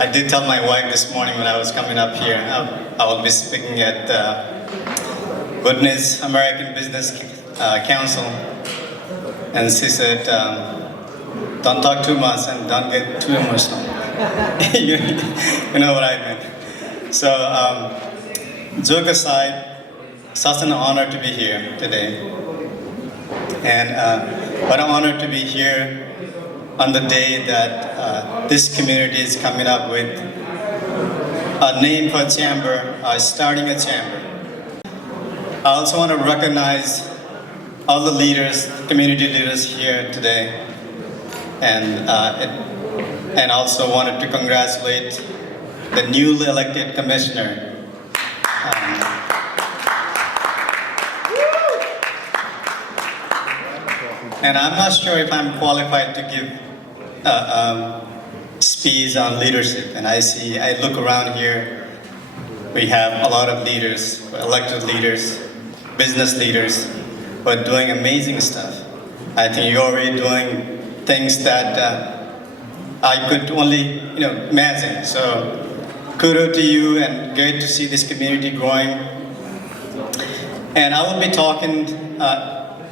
I did tell my wife this morning when I was coming up here, I will be speaking at Goodness American Business Council, and she said, don't talk too much and don't get too emotional. you know what I mean. So, joke aside, such an honor to be here today. And what an honor to be here on the day that this community is coming up with a name for a chamber, starting a chamber. I also want to recognize all the leaders, community leaders here today, and also wanted to congratulate the newly elected commissioner. And I'm not sure if I'm qualified to give speech on leadership. And I look around here, we have a lot of leaders, elected leaders, business leaders, who are doing amazing stuff. I think you're already doing things that I could only, imagine. So kudos to you, and great to see this community growing. And I will be talking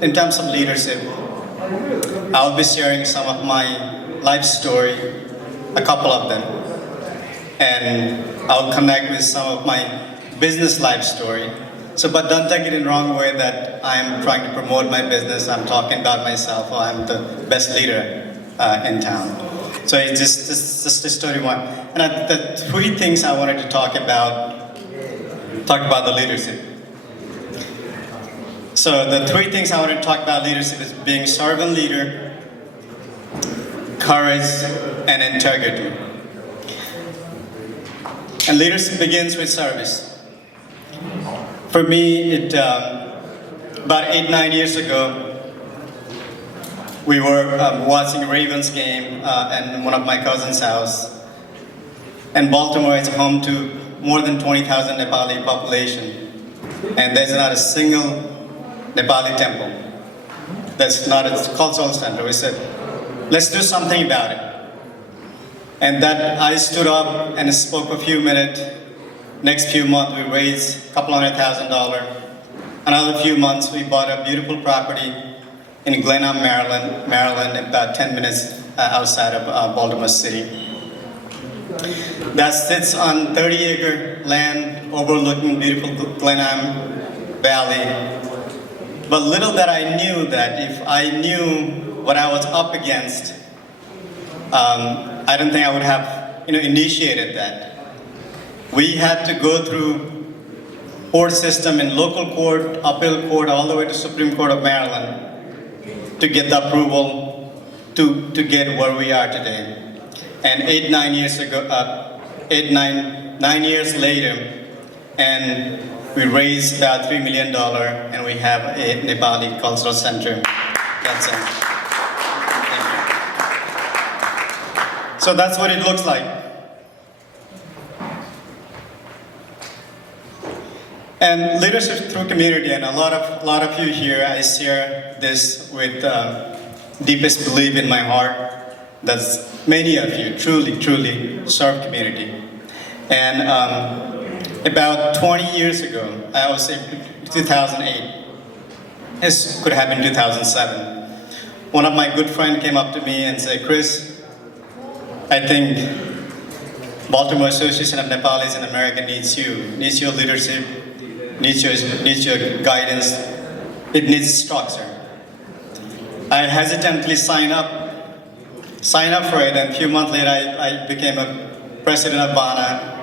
in terms of leadership. I'll be sharing some of my life story, a couple of them, and I'll connect with some of my business life story. So, but don't take it in the wrong way that I'm trying to promote my business, I'm talking about myself, or I'm the best leader in town. So it's just a story one. And the three things I wanted to talk about the leadership. So the three things I want to talk about leadership is being servant leader, courage, and integrity. And leadership begins with service. For me, about 8-9 years ago, we were watching a Ravens game at one of my cousin's house. And Baltimore is home to more than 20,000 Nepali population. And there's not a single Nepali temple. That's not a cultural center. We said, let's do something about it. And that I stood up and spoke a few minutes. Next few months, we raised $200,000. Another few months, we bought a beautiful property in Nrna, Maryland, about 10 minutes outside of Baltimore City. That sits on 30-acre land overlooking beautiful Nrna Valley. But little that I knew that if I knew what I was up against, I don't think I would have initiated that. We had to go through court system in local court, appeal court, all the way to Supreme Court of Maryland to get the approval to get where we are today. And 9 years later, and we raised about $3 million, and we have a Nepali cultural center. That's it. So that's what it looks like. And leadership through community, and a lot of you here, I share this with deepest belief in my heart that many of you truly serve community. And about 20 years ago, I would say 2008, this could have been 2007, one of my good friends came up to me and said, Chris, I think Baltimore Association of Nepalis in America needs your leadership, needs your guidance, it needs structure. I hesitantly signed up for it, and a few months later I became a president of BANA.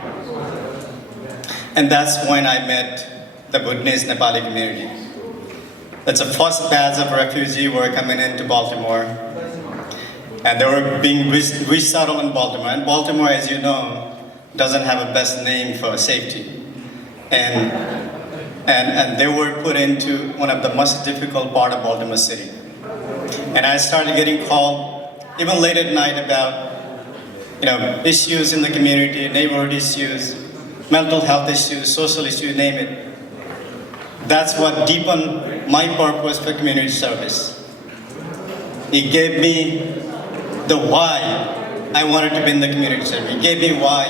And that's when I met the Buddhist Nepali community. That's the first batch of refugees were coming into Baltimore. And they were being resettled in Baltimore. And Baltimore, as you know, doesn't have a best name for safety. And they were put into one of the most difficult part of Baltimore City. And I started getting called, even late at night, about issues in the community, neighborhood issues, mental health issues, social issues, name it. That's what deepened my purpose for community service. It gave me the why I wanted to be in the community service. It gave me why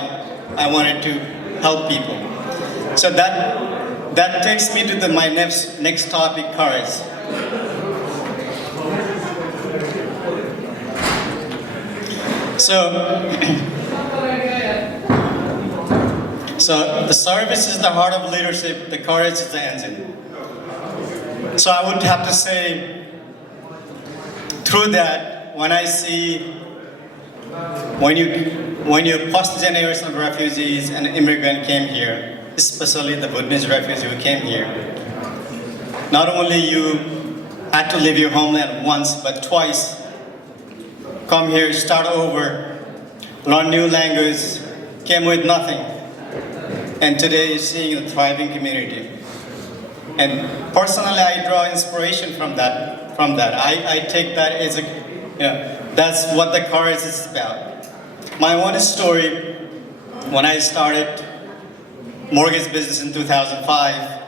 I wanted to help people. So that takes me to my next topic, courage. So the service is the heart of leadership, the courage is the engine. So I would have to say, through that, when I see, when your first generation of refugees and immigrants came here, especially the Buddhist refugees who came here, not only you had to leave your homeland once, but twice, come here, start over, learn new language, came with nothing. And today you're seeing a thriving community. And personally, I draw inspiration from that. I take that as that's what the courage is about. My one story, when I started mortgage business in 2005,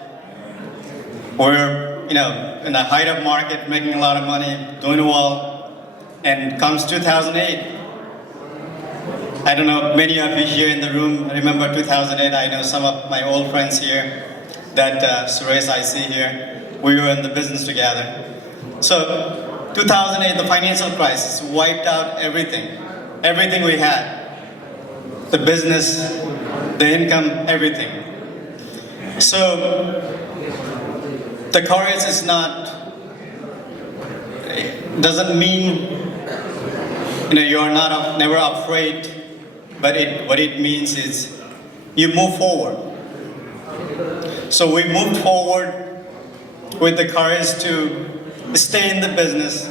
we're in the height of market, making a lot of money, doing well, and comes 2008. I don't know, many of you here in the room remember 2008. I know some of my old friends here that Suresh I see here. We were in the business together. So 2008, the financial crisis wiped out everything we had. The business, the income, everything. So the courage is doesn't mean you're never afraid, but what it means is you move forward. So we moved forward with the courage to stay in the business.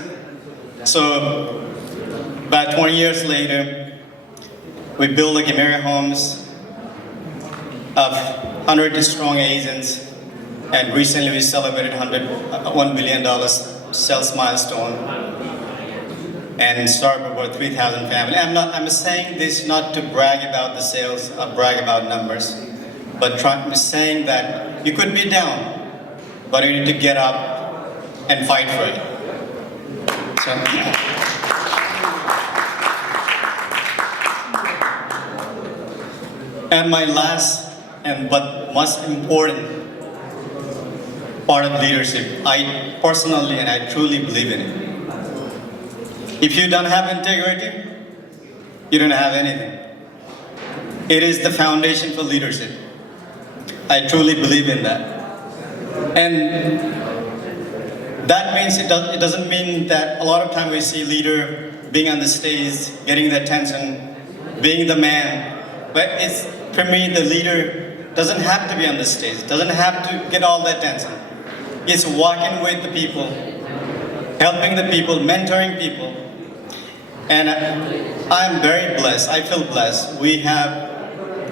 So about 20 years later, we built the Gamera homes of 100 strong agents, and recently we celebrated $1 billion sales milestone and served over 3,000 families. I'm saying this not to brag about the sales or brag about numbers, but saying that you could be down, but you need to get up and fight for it. So, and my last but most important part of leadership, I personally and I truly believe in it. If you don't have integrity, you don't have anything. It is the foundation for leadership. I truly believe in that. And that means it doesn't mean that a lot of time we see leader being on the stage, getting the attention, being the man. But for me, the leader doesn't have to be on the stage, doesn't have to get all the attention. It's walking with the people, helping the people, mentoring people. And I'm very blessed, I feel blessed. We have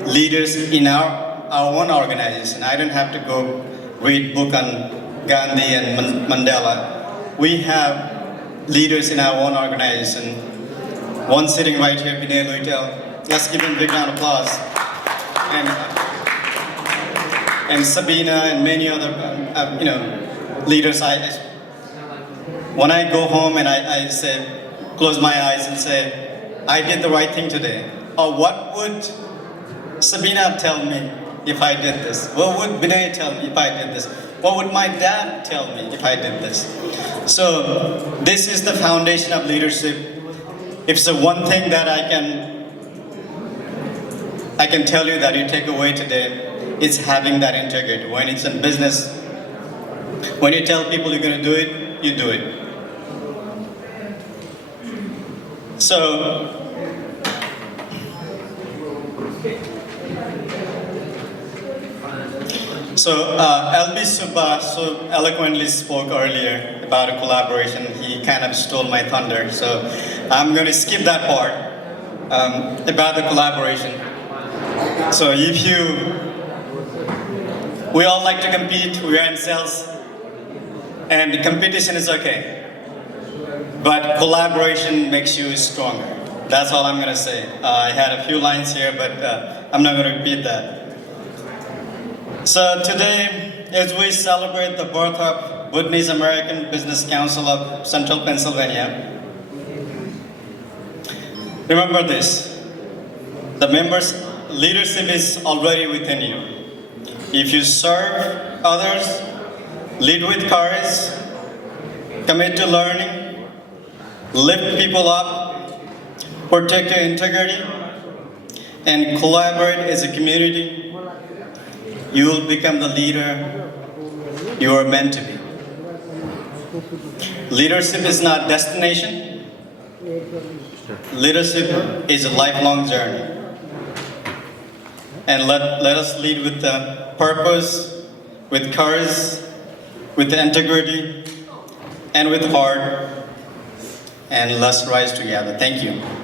leaders in our own organization. I don't have to go read book on Gandhi and Mandela. We have leaders in our own organization. One sitting right here, Binay Luitel. Let's give him a big round of applause. And Sabina and many other leaders. When I go home and I say, close my eyes and say, I did the right thing today. Or what would Sabina tell me if I did this? What would Binay tell me if I did this? What would my dad tell me if I did this? So this is the foundation of leadership. If it's the one thing that I can tell you that you take away today, it's having that integrity. When it's in business, when you tell people you're going to do it, you do it. So LB Subba so eloquently spoke earlier about a collaboration. He kind of stole my thunder, so I'm going to skip that part about the collaboration. So we all like to compete, we are in sales, and the competition is okay. But collaboration makes you stronger. That's all I'm going to say. I had a few lines here, but I'm not going to repeat that. So today, as we celebrate the birth of Buddhist American Business Council of Central Pennsylvania, Remember this, the members' leadership is already within you. If you serve others, lead with courage, commit to learning, lift people up, protect your integrity, and collaborate as a community, you will become the leader you are meant to be. Leadership is not destination. Leadership is a lifelong journey. And let us lead with the purpose, with courage, with integrity, and with heart. And let's rise together. Thank you.